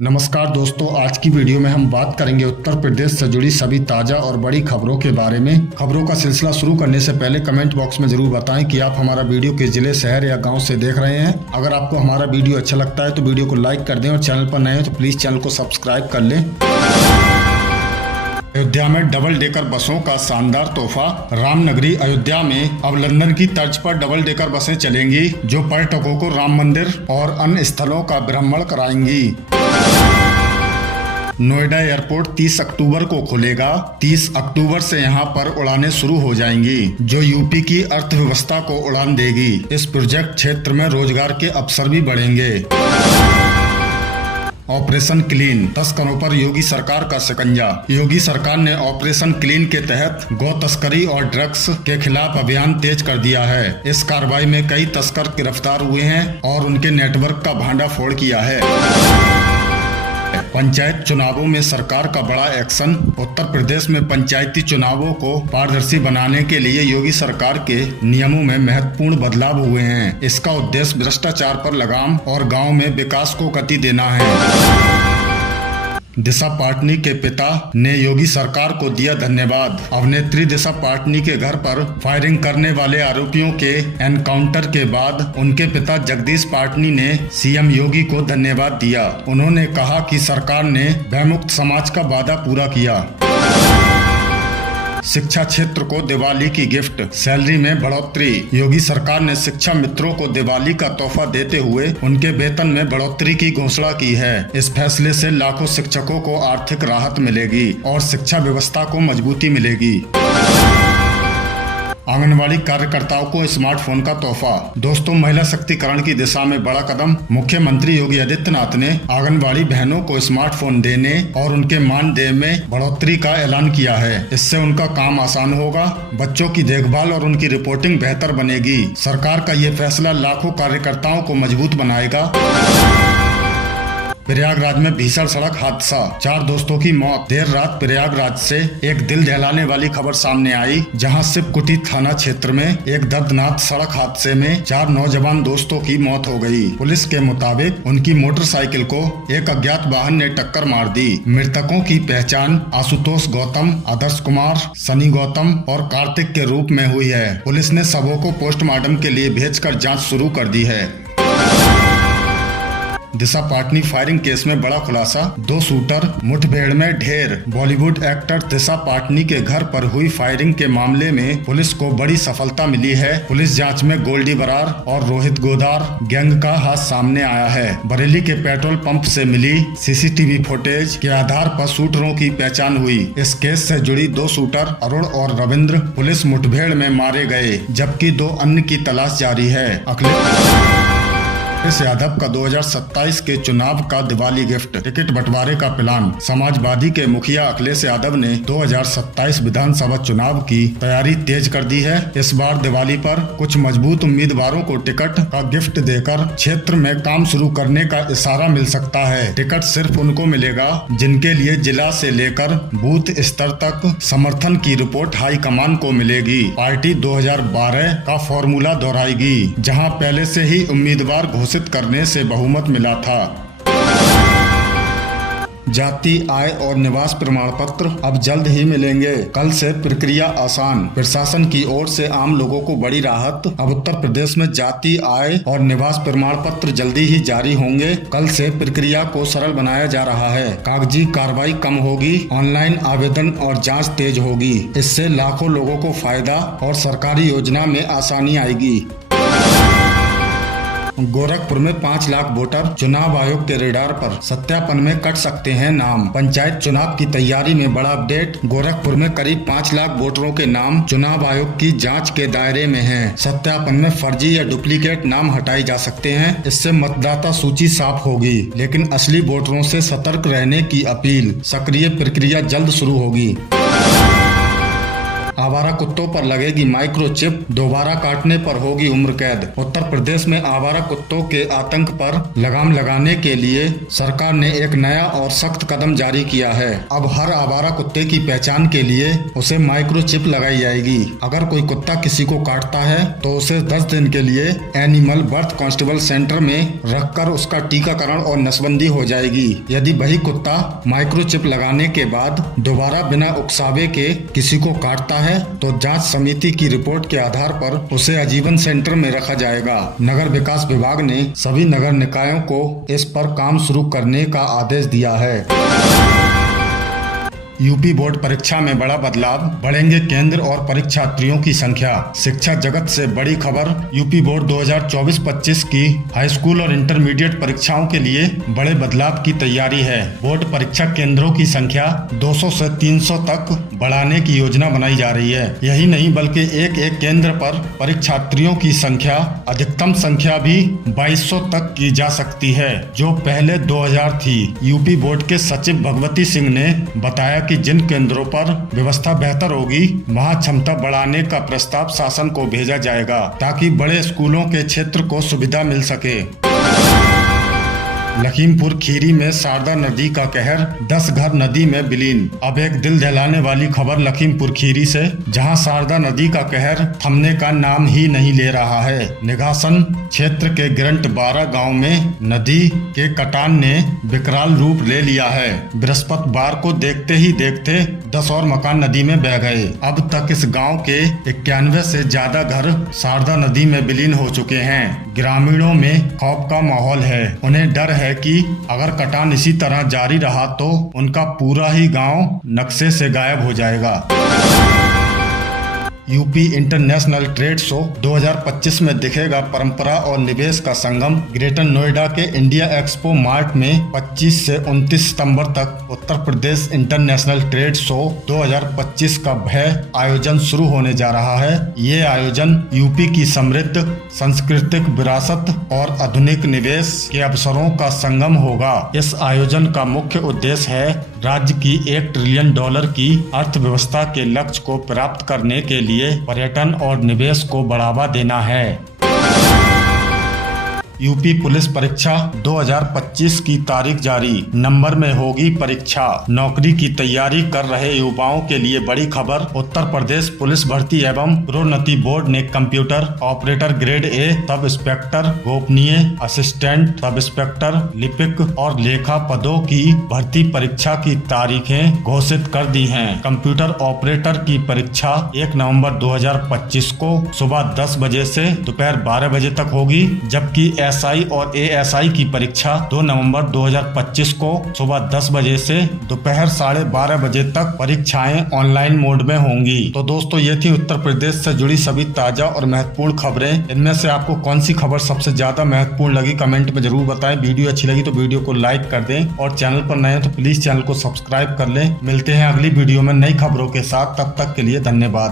नमस्कार दोस्तों, आज की वीडियो में हम बात करेंगे उत्तर प्रदेश से जुड़ी सभी ताजा और बड़ी खबरों के बारे में। खबरों का सिलसिला शुरू करने से पहले कमेंट बॉक्स में जरूर बताएं कि आप हमारा वीडियो किस जिले, शहर या गांव से देख रहे हैं। अगर आपको हमारा वीडियो अच्छा लगता है तो वीडियो को लाइक कर दें और चैनल पर नए हैं तो प्लीज चैनल को सब्सक्राइब कर लें। अयोध्या में डबल डेकर बसों का शानदार तोहफा। रामनगरी अयोध्या में अब लंदन की तर्ज पर डबल डेकर बसें चलेंगी जो पर्यटकों को राम मंदिर और अन्य स्थलों का भ्रमण कराएंगी। नोएडा एयरपोर्ट 30 अक्टूबर को खुलेगा। 30 अक्टूबर से यहां पर उड़ानें शुरू हो जाएंगी जो यूपी की अर्थव्यवस्था को उड़ान देगी। इस प्रोजेक्ट क्षेत्र में रोजगार के अवसर भी बढ़ेंगे। ऑपरेशन क्लीन, तस्करों पर योगी सरकार का शिकंजा। योगी सरकार ने ऑपरेशन क्लीन के तहत गौ तस्करी और ड्रग्स के खिलाफ अभियान तेज कर दिया है। इस कार्रवाई में कई तस्कर गिरफ्तार हुए हैं और उनके नेटवर्क का भांडाफोड़ किया है। पंचायत चुनावों में सरकार का बड़ा एक्शन। उत्तर प्रदेश में पंचायती चुनावों को पारदर्शी बनाने के लिए योगी सरकार के नियमों में महत्वपूर्ण बदलाव हुए हैं। इसका उद्देश्य भ्रष्टाचार पर लगाम और गांव में विकास को गति देना है। दिशा पाटनी के पिता ने योगी सरकार को दिया धन्यवाद। अभिनेत्री दिशा पाटनी के घर पर फायरिंग करने वाले आरोपियों के एनकाउंटर के बाद उनके पिता जगदीश पाटनी ने सीएम योगी को धन्यवाद दिया। उन्होंने कहा कि सरकार ने भयमुक्त समाज का वादा पूरा किया। शिक्षा क्षेत्र को दिवाली की गिफ्ट, सैलरी में बढ़ोतरी। योगी सरकार ने शिक्षा मित्रों को दिवाली का तोहफा देते हुए उनके वेतन में बढ़ोतरी की घोषणा की है। इस फैसले से लाखों शिक्षकों को आर्थिक राहत मिलेगी और शिक्षा व्यवस्था को मजबूती मिलेगी। आंगनवाड़ी कार्यकर्ताओं को स्मार्टफोन का तोहफा। दोस्तों, महिला शक्तिकरण की दिशा में बड़ा कदम। मुख्यमंत्री योगी आदित्यनाथ ने आंगनवाड़ी बहनों को स्मार्टफोन देने और उनके मानदेय में बढ़ोतरी का ऐलान किया है। इससे उनका काम आसान होगा, बच्चों की देखभाल और उनकी रिपोर्टिंग बेहतर बनेगी। सरकार का ये फैसला लाखों कार्यकर्ताओं को मजबूत बनाएगा। प्रयागराज में भीषण सड़क हादसा, 4 दोस्तों की मौत। देर रात प्रयागराज से एक दिल दहलाने वाली खबर सामने आई, जहां शिवकुटी थाना क्षेत्र में एक दर्दनाक सड़क हादसे में 4 नौजवान दोस्तों की मौत हो गई। पुलिस के मुताबिक उनकी मोटरसाइकिल को एक अज्ञात वाहन ने टक्कर मार दी। मृतकों की पहचान आशुतोष गौतम, आदर्श कुमार, सनी गौतम और कार्तिक के रूप में हुई है। पुलिस ने शवों को पोस्टमार्टम के लिए भेजकर जाँच शुरू कर दी है। दिशा पाटनी फायरिंग केस में बड़ा खुलासा, 2 शूटर मुठभेड़ में ढेर। बॉलीवुड एक्टर दिशा पाटनी के घर पर हुई फायरिंग के मामले में पुलिस को बड़ी सफलता मिली है। पुलिस जांच में गोल्डी बरार और रोहित गोदार गैंग का हाथ सामने आया है। बरेली के पेट्रोल पंप से मिली सीसीटीवी फुटेज के आधार पर शूटरों की पहचान हुई। इस केस से जुड़ी 2 शूटर अरुण और रविंद्र पुलिस मुठभेड़ में मारे गए, जबकि 2 अन्य की तलाश जारी है। अखिलेश यादव का 2027 के चुनाव का दिवाली गिफ्ट, टिकट बंटवारे का प्लान। समाजवादी के मुखिया अखिलेश यादव ने 2027 विधानसभा चुनाव की तैयारी तेज कर दी है। इस बार दिवाली पर कुछ मजबूत उम्मीदवारों को टिकट का गिफ्ट देकर क्षेत्र में काम शुरू करने का इशारा मिल सकता है। टिकट सिर्फ उनको मिलेगा जिनके लिए जिला से लेकर बूथ स्तर तक समर्थन की रिपोर्ट हाईकमान को मिलेगी। पार्टी 2012 का फॉर्मूला दोहराएगी, जहां पहले से ही उम्मीदवार घोषित करने से बहुमत मिला था। जाति, आय और निवास प्रमाण पत्र अब जल्द ही मिलेंगे। कल से प्रक्रिया आसान, प्रशासन की ओर से आम लोगों को बड़ी राहत। अब उत्तर प्रदेश में जाति, आय और निवास प्रमाण पत्र जल्दी ही जारी होंगे। कल से प्रक्रिया को सरल बनाया जा रहा है। कागजी कार्रवाई कम होगी, ऑनलाइन आवेदन और जांच तेज होगी। इससे लाखों लोगों को फायदा और सरकारी योजना में आसानी आएगी। गोरखपुर में 5 लाख वोटर चुनाव आयोग के रेडार पर, सत्यापन में कट सकते हैं नाम। पंचायत चुनाव की तैयारी में बड़ा अपडेट। गोरखपुर में करीब 5 लाख वोटरों के नाम चुनाव आयोग की जांच के दायरे में हैं। सत्यापन में फर्जी या डुप्लीकेट नाम हटाए जा सकते हैं। इससे मतदाता सूची साफ होगी, लेकिन असली वोटरों से सतर्क रहने की अपील। सक्रिय प्रक्रिया जल्द शुरू होगी। आवारा कुत्तों पर लगेगी माइक्रोचिप, दोबारा काटने पर होगी उम्र कैद। उत्तर प्रदेश में आवारा कुत्तों के आतंक पर लगाम लगाने के लिए सरकार ने एक नया और सख्त कदम जारी किया है। अब हर आवारा कुत्ते की पहचान के लिए उसे माइक्रोचिप लगाई जाएगी। अगर कोई कुत्ता किसी को काटता है तो उसे 10 दिन के लिए एनिमल बर्थ कांस्टेबल सेंटर में रखकर उसका टीकाकरण और नसबंदी हो जाएगी। यदि वही कुत्ता माइक्रोचिप लगाने के बाद दोबारा बिना उकसावे के किसी को काटता है तो जांच समिति की रिपोर्ट के आधार पर उसे आजीवन सेंटर में रखा जाएगा। नगर विकास विभाग ने सभी नगर निकायों को इस पर काम शुरू करने का आदेश दिया है। यूपी बोर्ड परीक्षा में बड़ा बदलाव, बढ़ेंगे केंद्र और परीक्षार्थियों की संख्या। शिक्षा जगत से बड़ी खबर। यूपी बोर्ड 2024-25 की हाई स्कूल और इंटरमीडिएट परीक्षाओं के लिए बड़े बदलाव की तैयारी है। बोर्ड परीक्षा केंद्रों की संख्या 200 से 300 तक बढ़ाने की योजना बनाई जा रही है। यही नहीं बल्कि एक केंद्र पर परीक्षार्थियों की संख्या, अधिकतम संख्या भी 2200 तक की जा सकती है, जो पहले 2000 थी। यूपी बोर्ड के सचिव भगवती सिंह ने बताया कि जिन केंद्रों पर व्यवस्था बेहतर होगी वहां क्षमता बढ़ाने का प्रस्ताव शासन को भेजा जाएगा ताकि बड़े स्कूलों के क्षेत्र को सुविधा मिल सके। लखीमपुर खीरी में शारदा नदी का कहर, 10 घर नदी में विलीन। अब एक दिल दहलाने वाली खबर लखीमपुर खीरी से, जहां शारदा नदी का कहर थमने का नाम ही नहीं ले रहा है। निघासन क्षेत्र के गिरंट 12 गांव में नदी के कटान ने विकराल रूप ले लिया है। बृहस्पतिवार को देखते ही देखते 10 और मकान नदी में बह गए। अब तक इस गांव के 91 से ज्यादा घर शारदा नदी में विलीन हो चुके हैं। ग्रामीणों में खौफ का माहौल है। उन्हें डर है कि अगर कटान इसी तरह जारी रहा तो उनका पूरा ही गांव नक्शे से गायब हो जाएगा। यूपी इंटरनेशनल ट्रेड शो 2025 में दिखेगा परंपरा और निवेश का संगम। ग्रेटर नोएडा के इंडिया एक्सपो मार्ट में 25 से 29 सितंबर तक Uttar Pradesh international trade show 2025 का भव्य आयोजन शुरू होने जा रहा है। ये आयोजन यूपी की समृद्ध सांस्कृतिक विरासत और आधुनिक निवेश के अवसरों का संगम होगा। इस आयोजन का मुख्य उद्देश्य है राज्य की $1 ट्रिलियन की अर्थव्यवस्था के लक्ष्य को प्राप्त करने के लिए पर्यटन और निवेश को बढ़ावा देना है। यूपी पुलिस परीक्षा 2025 की तारीख जारी, नंबर में होगी परीक्षा। नौकरी की तैयारी कर रहे युवाओं के लिए बड़ी खबर। उत्तर प्रदेश पुलिस भर्ती एवं प्रोन्नति बोर्ड ने computer operator grade A, sub inspector, गोपनीय असिस्टेंट सब इंस्पेक्टर, लिपिक और लेखा पदों की भर्ती परीक्षा की तारीखें घोषित कर दी हैं। कंप्यूटर ऑपरेटर की परीक्षा 1 नवंबर 2025 को सुबह 10 बजे से दोपहर 12 बजे तक होगी, जबकि एसआई और एएसआई की परीक्षा 2 नवंबर 2025 को सुबह 10 बजे से दोपहर 12:30 बजे तक परीक्षाएं ऑनलाइन मोड में होंगी। तो दोस्तों, ये थी उत्तर प्रदेश से जुड़ी सभी ताजा और महत्वपूर्ण खबरें। इनमें से आपको कौन सी खबर सबसे ज्यादा महत्वपूर्ण लगी कमेंट में जरूर बताएं। वीडियो अच्छी लगी तो वीडियो को लाइक कर दें और चैनल पर नए हैं तो प्लीज चैनल को सब्सक्राइब कर लें। मिलते हैं अगली वीडियो में नई खबरों के साथ, तब तक के लिए धन्यवाद।